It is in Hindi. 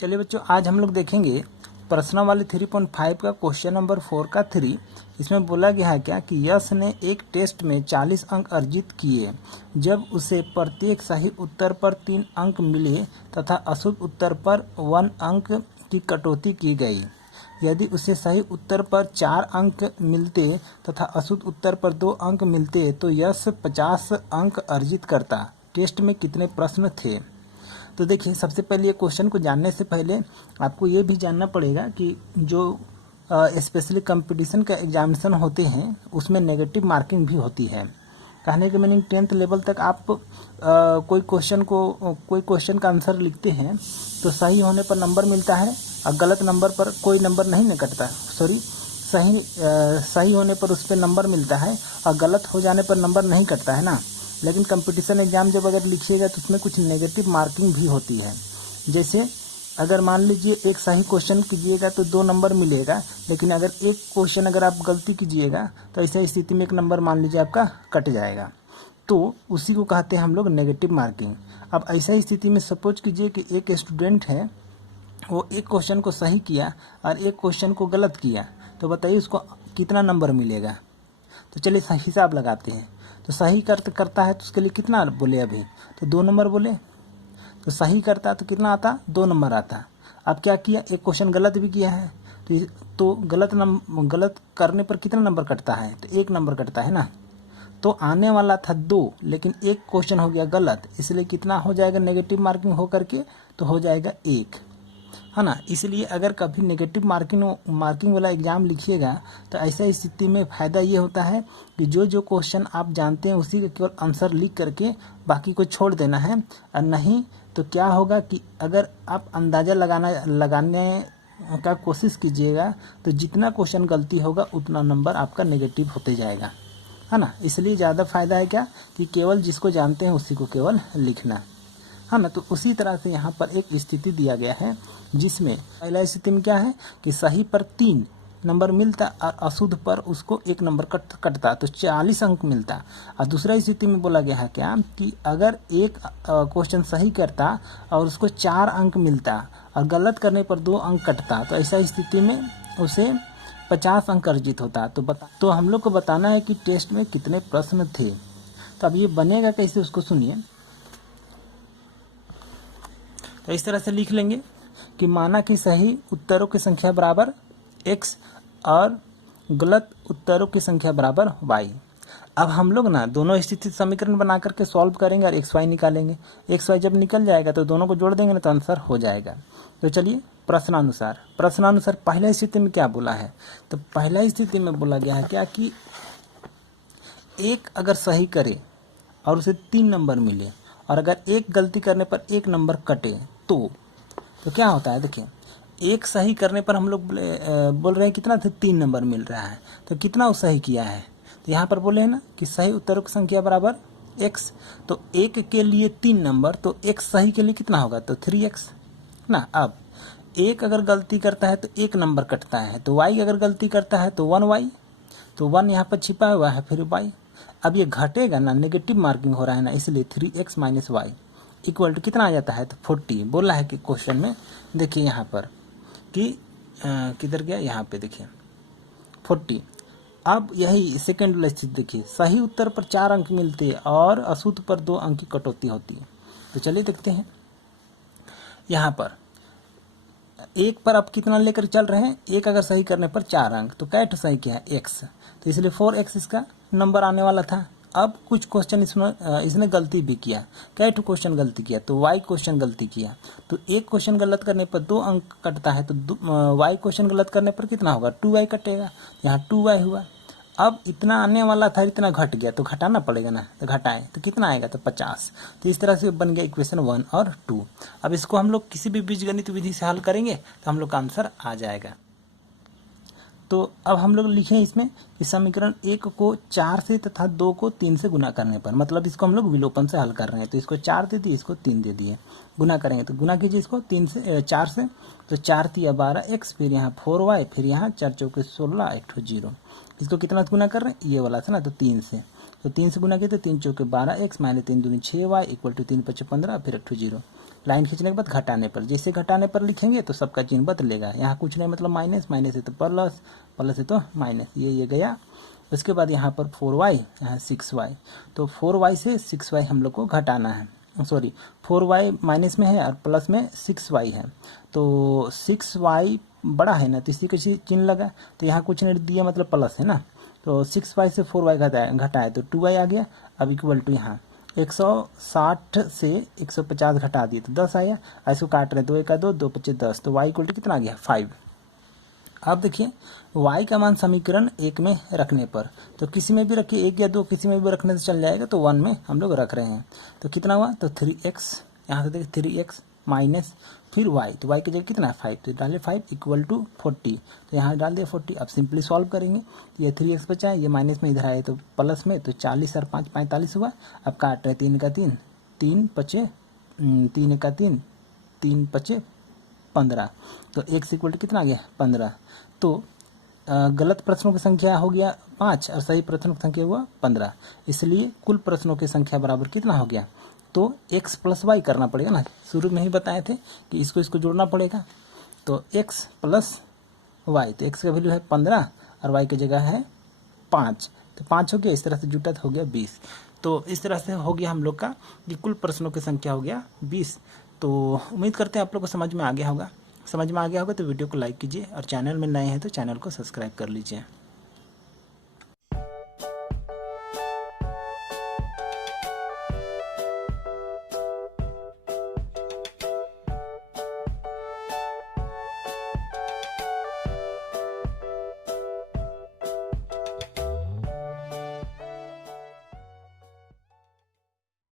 चलिए बच्चों, आज हम लोग देखेंगे प्रश्न वाले 3.5 का क्वेश्चन नंबर 4 का 3। इसमें बोला गया है क्या कि यश ने एक टेस्ट में 40 अंक अर्जित किए जब उसे प्रत्येक सही उत्तर पर 3 अंक मिले तथा अशुद्ध उत्तर पर 1 अंक की कटौती की गई। यदि उसे सही उत्तर पर 4 अंक मिलते तथा अशुद्ध उत्तर पर 2 अंक मिलते तो यश 50 अंक अर्जित करता। टेस्ट में कितने प्रश्न थे? तो देखिए, सबसे पहले ये क्वेश्चन को जानने से पहले आपको ये भी जानना पड़ेगा कि जो स्पेशली कंपटीशन का एग्जामिनेशन होते हैं उसमें नेगेटिव मार्किंग भी होती है। कहने के मीनिंग 10th लेवल तक आप कोई क्वेश्चन का आंसर लिखते हैं तो सही होने पर नंबर मिलता है और गलत नंबर पर कोई नंबर नहीं कटता। सही होने पर उस पर नंबर मिलता है और गलत हो जाने पर नंबर नहीं कटता है ना। लेकिन कंपटीशन एग्ज़ाम जब अगर लिखिएगा तो उसमें कुछ नेगेटिव मार्किंग भी होती है। जैसे अगर मान लीजिए एक सही क्वेश्चन कीजिएगा तो 2 नंबर मिलेगा, लेकिन अगर एक क्वेश्चन अगर आप गलती कीजिएगा तो ऐसा स्थिति में 1 नंबर मान लीजिए आपका कट जाएगा। तो उसी को कहते हैं हम लोग नेगेटिव मार्किंग। अब ऐसा स्थिति में सपोज कीजिए कि एक स्टूडेंट है, वो एक क्वेश्चन को सही किया और एक क्वेश्चन को गलत किया, तो बताइए उसको कितना नंबर मिलेगा। तो चलिए हिसाब लगाते हैं। तो सही करता है तो उसके लिए कितना बोले अभी, तो 2 नंबर बोले। तो सही करता तो कितना आता, 2 नंबर आता। अब क्या किया, एक क्वेश्चन गलत भी किया है तो गलत करने पर कितना नंबर कटता है, तो 1 नंबर कटता है ना। तो आने वाला था 2, लेकिन एक क्वेश्चन हो गया गलत, इसलिए कितना हो जाएगा नेगेटिव मार्किंग हो करके, तो हो जाएगा 1, है ना। इसलिए अगर कभी नेगेटिव मार्किंग वाला एग्ज़ाम लिखिएगा तो ऐसा स्थिति में फ़ायदा ये होता है कि जो क्वेश्चन आप जानते हैं उसी का केवल आंसर लिख करके बाकी को छोड़ देना है। और नहीं तो क्या होगा कि अगर आप अंदाज़ा लगाने का कोशिश कीजिएगा तो जितना क्वेश्चन गलती होगा उतना नंबर आपका नेगेटिव होते जाएगा, है ना। इसलिए ज़्यादा फ़ायदा है क्या कि केवल जिसको जानते हैं उसी को केवल लिखना, है ना। तो उसी तरह से यहाँ पर एक स्थिति दिया गया है जिसमें पहला स्थिति में क्या है कि सही पर 3 नंबर मिलता और अशुद्ध पर उसको 1 नंबर कटता, तो 40 अंक मिलता। और दूसरा स्थिति में बोला गया है क्या कि अगर एक क्वेश्चन सही करता और उसको 4 अंक मिलता और गलत करने पर 2 अंक कटता, तो ऐसा स्थिति में उसे 50 अंक अर्जित होता। तो हम लोग को बताना है कि टेस्ट में कितने प्रश्न थे। तो अब ये बनेगा कैसे, उसको सुनिए। तो इस तरह से लिख लेंगे कि माना कि सही उत्तरों की संख्या बराबर x और गलत उत्तरों की संख्या बराबर y। अब हम लोग ना दोनों स्थिति समीकरण बना करके सॉल्व करेंगे और xy निकालेंगे। xy जब निकल जाएगा तो दोनों को जोड़ देंगे ना तो आंसर हो जाएगा। तो चलिए प्रश्नानुसार पहला स्थिति में क्या बोला है, तो पहला स्थिति में बोला गया है क्या कि एक अगर सही करे और उसे 3 नंबर मिले और अगर एक गलती करने पर 1 नंबर कटे तो क्या होता है। देखिए, एक सही करने पर हम लोग बोल रहे हैं कितना थे, 3 नंबर मिल रहा है, तो कितना वो सही किया है। तो यहाँ पर बोले हैं ना कि सही उत्तरों की संख्या बराबर x, तो 1 के लिए 3 नंबर, तो x सही के लिए कितना होगा, तो 3x ना। अब एक अगर गलती करता है तो 1 नंबर कटता है, तो y अगर गलती करता है तो 1y, तो 1 यहाँ पर छिपा हुआ है, फिर y। अब ये घटेगा ना, नेगेटिव मार्किंग हो रहा है ना, इसलिए 3x - y इक्वल टू कितना आ जाता है, तो 40 बोला है कि क्वेश्चन में। देखिए यहाँ पर कि किधर गया, यहाँ पे देखिए 40। अब यही सेकेंड वाला स्थिति देखिए, सही उत्तर पर 4 अंक मिलते और अशुद्ध पर 2 अंक की कटौती होती है। तो चलिए देखते हैं यहाँ पर एक पर आप कितना लेकर चल रहे हैं, एक अगर सही करने पर 4 अंक, तो कैट सही किया है x, तो इसलिए 4x इसका नंबर आने वाला था। अब कुछ क्वेश्चन इसने गलती भी किया, कैट क्वेश्चन गलती किया, तो y क्वेश्चन गलती किया, तो एक क्वेश्चन गलत करने पर 2 अंक कटता है, तो y क्वेश्चन गलत करने पर कितना होगा, 2y कटेगा, यहाँ 2y हुआ। अब इतना आने वाला था, इतना घट गया, तो घटाना पड़ेगा ना, तो घटाएं तो कितना आएगा, तो 50। तो इस तरह से बन गया इक्वेशन 1 और 2। अब इसको हम लोग किसी भी बीजगणित विधि से हल करेंगे तो हम लोग का आंसर आ जाएगा। तो अब हम लोग लिखें इसमें कि समीकरण 1 को 4 से तथा 2 को 3 से गुना करने पर, मतलब इसको हम लोग विलोपन से हल कर रहे हैं, तो इसको 4 दे दिए, इसको 3 दे दिए। गुना करेंगे तो गुना कीजिए इसको 4 से, तो 4 तिया 12x, फिर यहाँ 4y, फिर यहाँ 4 चौके 16, 1 0। इसको कितना गुना कर रहे हैं, ये वाला था ना, तो 3 से, तो 3 से गुना किया तो 3 चौके 12x, -3 दूनी 6y, इक्वल टू 3 × 5 = 15, फिर 1 0। लाइन खींचने के बाद घटाने पर, जैसे घटाने पर लिखेंगे तो सबका चिन्ह बदलेगा। यहाँ कुछ नहीं मतलब माइनस, माइनस है तो प्लस, प्लस है तो माइनस, ये गया। उसके बाद यहाँ पर 4y, यहाँ 6y, तो 4y से 6y हम लोग को घटाना है, सॉरी 4y माइनस में है और प्लस में 6y है, तो 6y बड़ा है ना, तो इसी का चिन्ह लगा, तो यहाँ कुछ नहीं दिया मतलब प्लस है ना, तो 6y से 4y घटाए तो 2y आ गया। अब इक्वल टू यहाँ 160 से 150 घटा दिए तो 10 आया। इसको काट रहे 2 1 2, 2 5 10, तो y इक्वल टू कितना आ गया 5। अब देखिए y का मान समीकरण 1 में रखने पर, तो किसी में भी रखिए 1 या 2, किसी में भी रखने से चल जाएगा, तो 1 में हम लोग रख रहे हैं। तो कितना हुआ, तो 3x, यहाँ से देखिए 3x माइनस फिर y, तो y की जगह कितना है 5, तो डालिए 5 इक्वल टू 40, तो यहाँ डाल दिया 40। अब सिंपली सॉल्व करेंगे, तो ये 3x बचा है, ये माइनस में इधर आए तो प्लस में, तो 40 और 5 45 हुआ। अब काट रहे 3 का 3, 3 5 3 का 3, 3 5 15, तो x इक्वल टू कितना आ गया 15। तो गलत प्रश्नों की संख्या हो गया 5 और सही प्रश्नों की संख्या हुआ 15, इसलिए कुल प्रश्नों की संख्या बराबर कितना हो गया, तो x प्लस वाई करना पड़ेगा ना, शुरू में ही बताए थे कि इसको जोड़ना पड़ेगा, तो x प्लस वाई, तो x का वैल्यू है 15 और y की जगह है 5, तो 5 हो गया, इस तरह से जुटा हो गया 20। तो इस तरह से हो गया हम लोग का कि कुल प्रश्नों की संख्या हो गया 20। तो उम्मीद करते हैं आप लोग को समझ में आ गया होगा। समझ में आ गया होगा तो वीडियो को लाइक कीजिए और चैनल में नए हैं तो चैनल को सब्सक्राइब कर लीजिए।